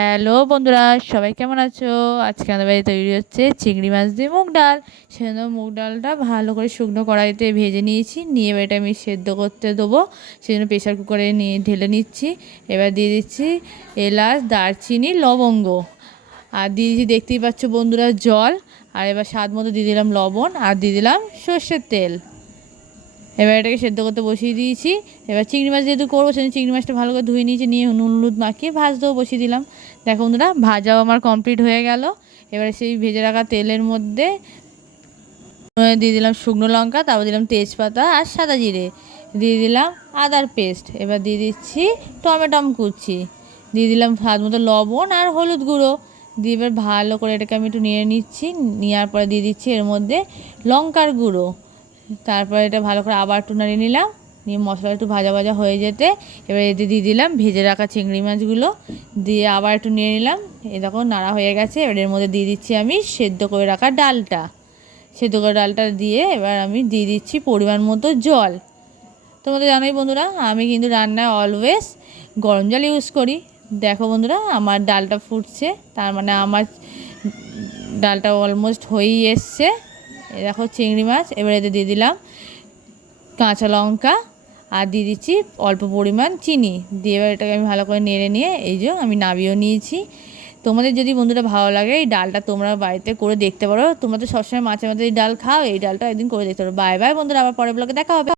Hello বন্ধুরা, সবাই কেমন আছো? আজকে আমাদের বাড়ি তৈরি হচ্ছে চিংড়ি মাছ দিয়ে মুগ ডাল। সেজন্য মুগ ডালটা ভালো করে শুকনো কড়াইতে ভেজে নিয়েছি, নিয়ে এবার এটা আমি সেদ্ধ করতে দেবো। সেজন্য প্রেশার কুকারে নিয়ে ঢেলে নিচ্ছি। এবার দিয়ে দিচ্ছি এলাচ, দারচিনি, লবঙ্গ, আর দিয়ে দিচ্ছি দেখতেই পাচ্ছ বন্ধুরা জল। আর এবার স্বাদ মতো দিয়ে দিলাম লবণ, আর দিয়ে দিলাম সর্ষের তেল। এবার এটাকে সেদ্ধ করতে বসিয়ে দিয়েছি। এবার চিংড়ি মাছ যেহেতু করবো সেজন্য চিংড়ি মাছটা ভালো করে ধুয়ে নিয়েছি, নিয়ে নুন হলুদ মাখিয়ে ভাজতেও বসিয়ে দিলাম। দেখো বন্ধুরা, ভাজাও আমার কমপ্লিট হয়ে গেল। এবারে সেই ভেজে রাখা তেলের মধ্যে দিয়ে দিলাম শুকনো লঙ্কা, তারপর দিলাম তেজপাতা আর সাদা জিরে, দিয়ে দিলাম আদার পেস্ট। এবার দিয়ে দিচ্ছি টমেটম কুচি, দিয়ে দিলাম স্বাদ মতো লবণ আর হলুদ গুঁড়ো, দিয়ে এবার ভালো করে এটাকে আমি একটু নেড়ে নিচ্ছি। নেওয়ার পরে দিয়ে দিচ্ছি এর মধ্যে লঙ্কার গুঁড়ো। তারপরে এটা ভালো করে আবার একটু নাড়িয়ে নিলাম, নিয়ে মশলা একটু ভাজা ভাজা হয়ে যেতে এবার এতে দিয়ে দিলাম ভেজে রাখা চিংড়ি মাছগুলো, দিয়ে আবার একটু নেড়ে নিলাম। এ দেখো নাড়া হয়ে গেছে। এবার এর মধ্যে দিয়ে দিচ্ছি আমি সেদ্ধ করে রাখা ডালটা। সেদ্ধ করে ডালটা দিয়ে এবার আমি দিয়ে দিচ্ছি পরিমাণ মতো জল। তোমাদের জানোই বন্ধুরা, আমি কিন্তু রান্নায় অলওয়েজ গরম জল ইউজ করি। দেখো বন্ধুরা, আমার ডালটা ফুটছে, তার মানে আমার ডালটা অলমোস্ট হয়েই এসছে। দেখো চিংড়ি মাছ, এবার এতে দিয়ে দিলাম কাঁচা লঙ্কা, আর দিয়ে দিচ্ছি অল্প পরিমাণ চিনি, দিয়ে এবার এটাকে আমি ভালো করে নেড়ে নিয়ে এই যে আমি নামিয়েও নিয়েছি। তোমাদের যদি বন্ধুরা ভালো লাগে এই ডালটা তোমরা বাড়িতে করে দেখতে পারো। তোমরা তো সবসময় মাঝে মাঝে এই ডাল খাও, এই ডালটা একদিন করে দেখতে পারো। বাই বাই বন্ধুরা, আবার পরের ব্লগে দেখা হবে।